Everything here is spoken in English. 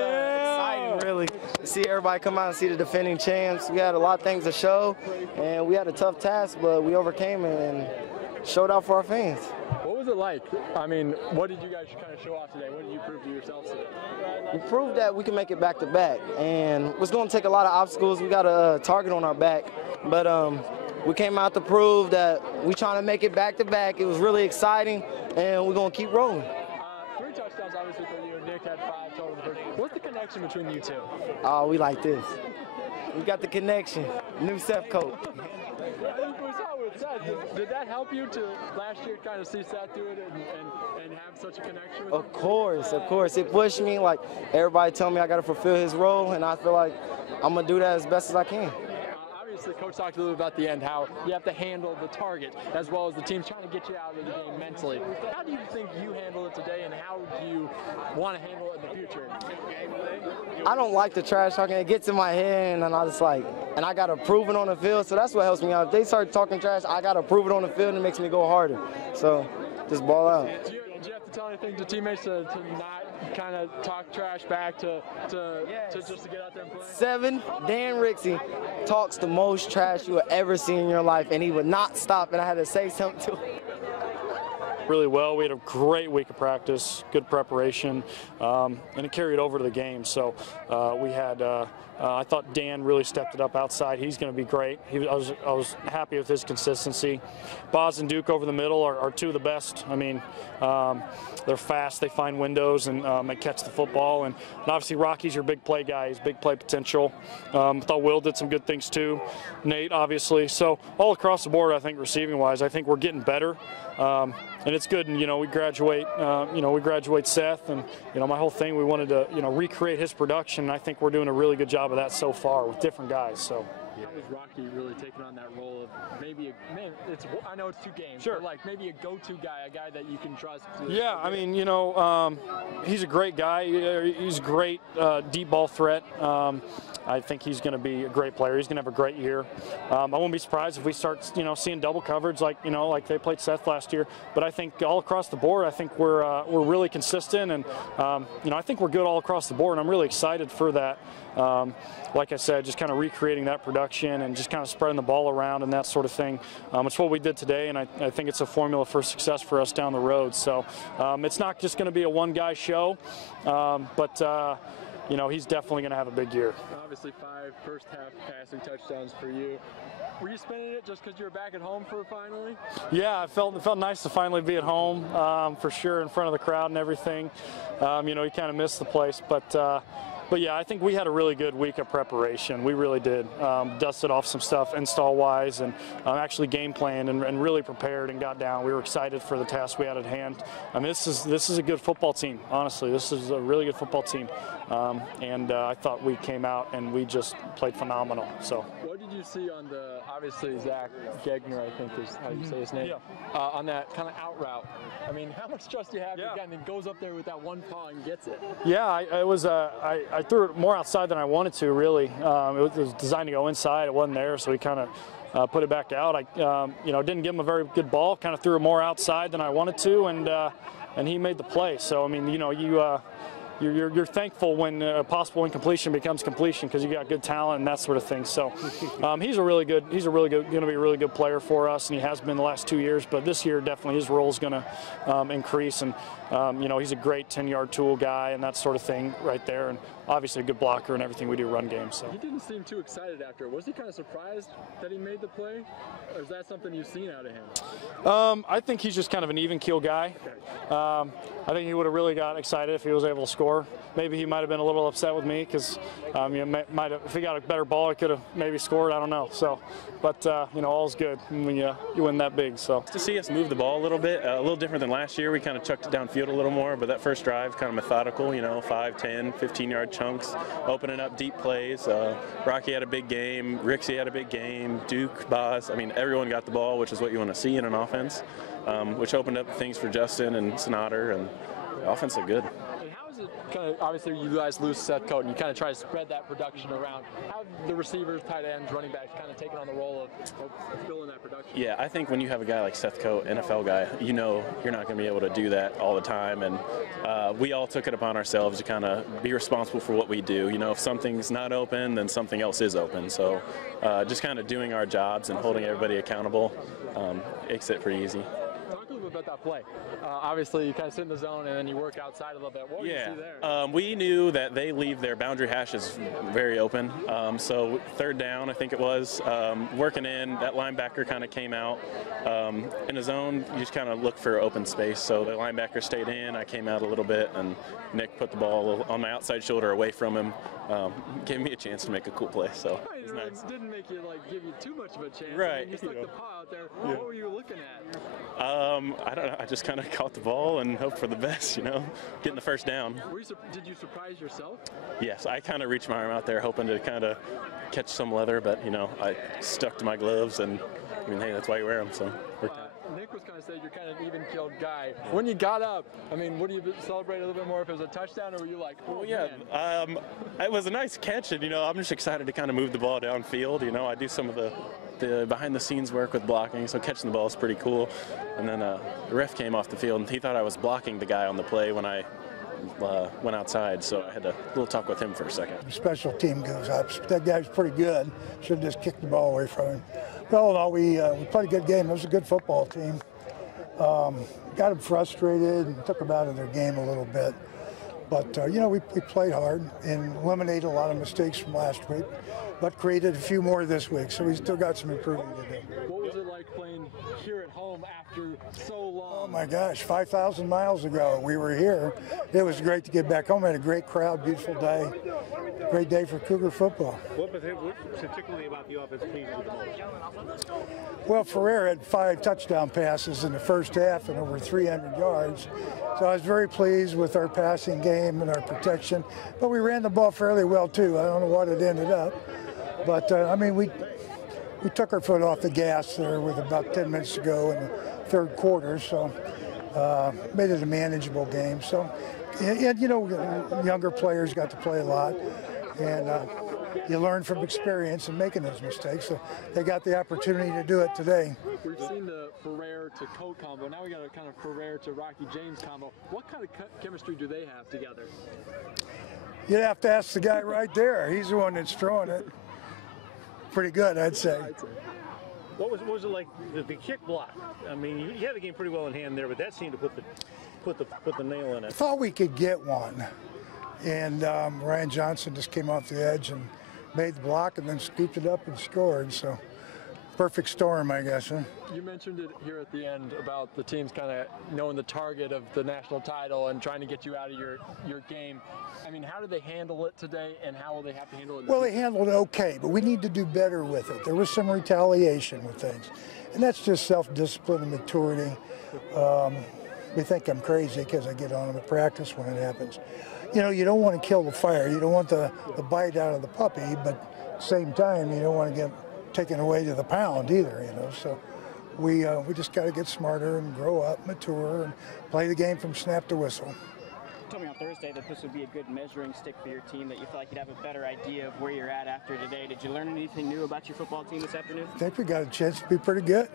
Exciting, really, to see everybody come out and see the defending champs. We had a lot of things to show, and we had a tough task, but we overcame it and showed out for our fans. What was it like? I mean, what did you guys kind of show off today? What did you prove to yourselves today? We proved that we can make it back-to-back, and it's going to take a lot of obstacles. We got a target on our back, but we came out to prove that we're trying to make it back-to-back. It was really exciting, and we're going to keep rolling. 3 touchdowns, obviously, for you. Nick had 5 total. What's the connection between you two? Oh, we like this. We got the connection. New Seth coat. Did that help you to last year kind of see Seth do it and have such a connection with him? Of course. It pushed me. Like, everybody told me I got to fulfill his role, and I feel like I'm going to do that as best as I can. Obviously, Coach talked a little about the end, how you have to handle the target as well as the team's trying to get you out of the game mentally. How do you think you handle it today, and how do you want to handle it in the future? I don't like the trash talking. It gets in my head, and I just like, and I got to prove it on the field, so that's what helps me out. If they start talking trash, I got to prove it on the field, and it makes me go harder. So just ball out. Do you have to tell anything to teammates to not kind of talk trash back just to get out there and play? 7, Dan Rixey talks the most trash you will ever see in your life, and he would not stop, and I had to say something to him. Really well. We had a great week of practice, good preparation, and it carried over to the game. So we had, I thought Dan really stepped it up outside. He's going to be great. I was happy with his consistency. Boz and Duke over the middle are 2 of the best. I mean, they're fast. They find windows and catch the football. And obviously Rocky's your big play guy. He's big play potential. Thought Will did some good things too. Nate, obviously. So all across the board, I think receiving-wise, I think we're getting better. And it's good, and we graduate. We graduate Seth, and my whole thing. We wanted to recreate his production. And I think we're doing a really good job of that so far with different guys. So. How is Rocky really taking on that role of maybe I know it's 2 games, sure, but like maybe a go-to guy, a guy that you can trust? Yeah, I mean, he's a great guy. He's a great deep ball threat. I think he's going to be a great player. He's going to have a great year. I won't be surprised if we start, seeing double coverage like they played Seth last year. But I think all across the board, I think we're really consistent, and I think we're good all across the board. And I'm really excited for that. Like I said, just kind of recreating that production and just kind of spreading the ball around and that sort of thing. It's what we did today, and I think it's a formula for success for us down the road. So it's not just going to be a one-guy show, but he's definitely going to have a big year. Obviously, 5 first-half passing touchdowns for you. Were you spending it just because you were back at home for finally? Yeah, it felt nice to finally be at home, for sure, in front of the crowd and everything. You kind of missed the place, but yeah, I think we had a really good week of preparation. We really did. Dusted off some stuff install-wise, and actually game planned and really prepared and got down. We were excited for the task we had at hand. I mean, this is a good football team. Honestly, this is a really good football team, and I thought we came out and we just played phenomenal. So. What did you see on obviously Zach Gegner, I think is how you say his name, yeah. On that kind of out route? I mean, how much trust do you have in the guy that goes up there with that one paw and gets it? Yeah, I threw it more outside than I wanted to, really. It was designed to go inside. It wasn't there, so we kind of put it back out. I didn't give him a very good ball, kind of threw it more outside than I wanted to, and he made the play. So, I mean, you're thankful when possible incompletion becomes completion because you got good talent and that sort of thing. So he's going to be a really good player for us, and he has been the last 2 years. But this year, definitely his role is going to increase, and he's a great 10-yard tool guy and that sort of thing right there, and obviously a good blocker and everything we do run game. So he didn't seem too excited after. Was he kind of surprised that he made the play, or is that something you've seen out of him? I think he's just kind of an even keel guy. Okay. I think he would have really got excited if he was able to score. Maybe he might have been a little upset with me because if he got a better ball, he could have maybe scored. I don't know. So, but all's good when you win that big. So to see us move the ball a little bit, a little different than last year. We kind of chucked it downfield a little more, but that first drive kind of methodical. 5, 10, 15-yard chunks, opening up deep plays. Rocky had a big game. Rixey had a big game. Duke, Boz. I mean, everyone got the ball, which is what you want to see in an offense, which opened up things for Justin and Sonater, and the offense looked good. And how is it kind of, obviously you guys lose Seth Coates and you kind of try to spread that production around. How have the receivers, tight ends, running backs kind of taken on the role of filling that production? Yeah, I think when you have a guy like Seth Coates, NFL guy, you know you're not going to be able to do that all the time. And we all took it upon ourselves to kind of be responsible for what we do. You know, if something's not open, then something else is open. So just kind of doing our jobs and holding everybody accountable makes it pretty easy. Talk a little bit about that play. Obviously, you kind of sit in the zone and then you work outside a little bit. What did you see there? We knew that they leave their boundary hashes very open. So third down, I think it was, working in, that linebacker kind of came out. In the zone, you just kind of look for open space. So the linebacker stayed in, I came out a little bit, and Nick put the ball on my outside shoulder away from him. Gave me a chance to make a cool play. So it was nice. Didn't make you give you too much of a chance. Right. I mean, you stuck the paw out there. Yeah. What were you looking at? I don't know. I just kind of caught the ball and hoped for the best, getting the first down. Did you surprise yourself? Yes, I kind of reached my arm out there hoping to kind of catch some leather, but, I stuck to my gloves, and, hey, that's why you wear them, so worked out. Nick was kind of saying you're kind of an even-keeled guy. When you got up, would you celebrate a little bit more if it was a touchdown, or were you like, oh, well, yeah, man? It was a nice catch, and, I'm just excited to kind of move the ball downfield. I do some of the behind-the-scenes work with blocking, so catching the ball is pretty cool. And then the ref came off the field, and he thought I was blocking the guy on the play when I went outside, so I had a little talk with him for a second. Special team goes up. That guy's pretty good. Should have just kicked the ball away from him. But all in all, we played a good game. It was a good football team. Got them frustrated and took them out of their game a little bit. But, we played hard and eliminated a lot of mistakes from last week, but created a few more this week, so we still got some improving to do. What was it like playing here at home after so long? Oh, my gosh, 5,000 miles ago we were here. It was great to get back home. We had a great crowd, beautiful day. Great day for Cougar football. What particularly about the offense pleased you the most? Well, Ferrer had 5 touchdown passes in the first half and over 300 yards. So I was very pleased with our passing game and our protection. But we ran the ball fairly well, too. I don't know what it ended up. But, we took our foot off the gas there with about 10 minutes to go in the third quarter. So made it a manageable game. So, and, younger players got to play a lot. And you learn from experience and making those mistakes. So they got the opportunity to do it today. We've seen the Ferrer to Coates combo. Now we got a kind of Ferrer to Rocky James combo. What kind of chemistry do they have together? You'd have to ask the guy right there. He's the one that's throwing it. Pretty good, I'd say. What was it like the kick block? You had the game pretty well in hand there, but that seemed to put the nail in it. I thought we could get one. And Ryan Johnson just came off the edge and made the block and then scooped it up and scored. So perfect storm, I guess. Huh? You mentioned it here at the end about the teams kind of knowing the target of the national title and trying to get you out of your game. How did they handle it today, and how will they have to handle it? Well, they handled it okay, but we need to do better with it. There was some retaliation with things, and that's just self-discipline and maturity. They think I'm crazy because I get on them at practice when it happens. You don't want to kill the fire. You don't want the bite out of the puppy, but at the same time, you don't want to get taken away to the pound either, So we just got to get smarter and grow up, mature, and play the game from snap to whistle. You told me on Thursday that this would be a good measuring stick for your team, that you feel like you'd have a better idea of where you're at after today. Did you learn anything new about your football team this afternoon? I think we got a chance to be pretty good.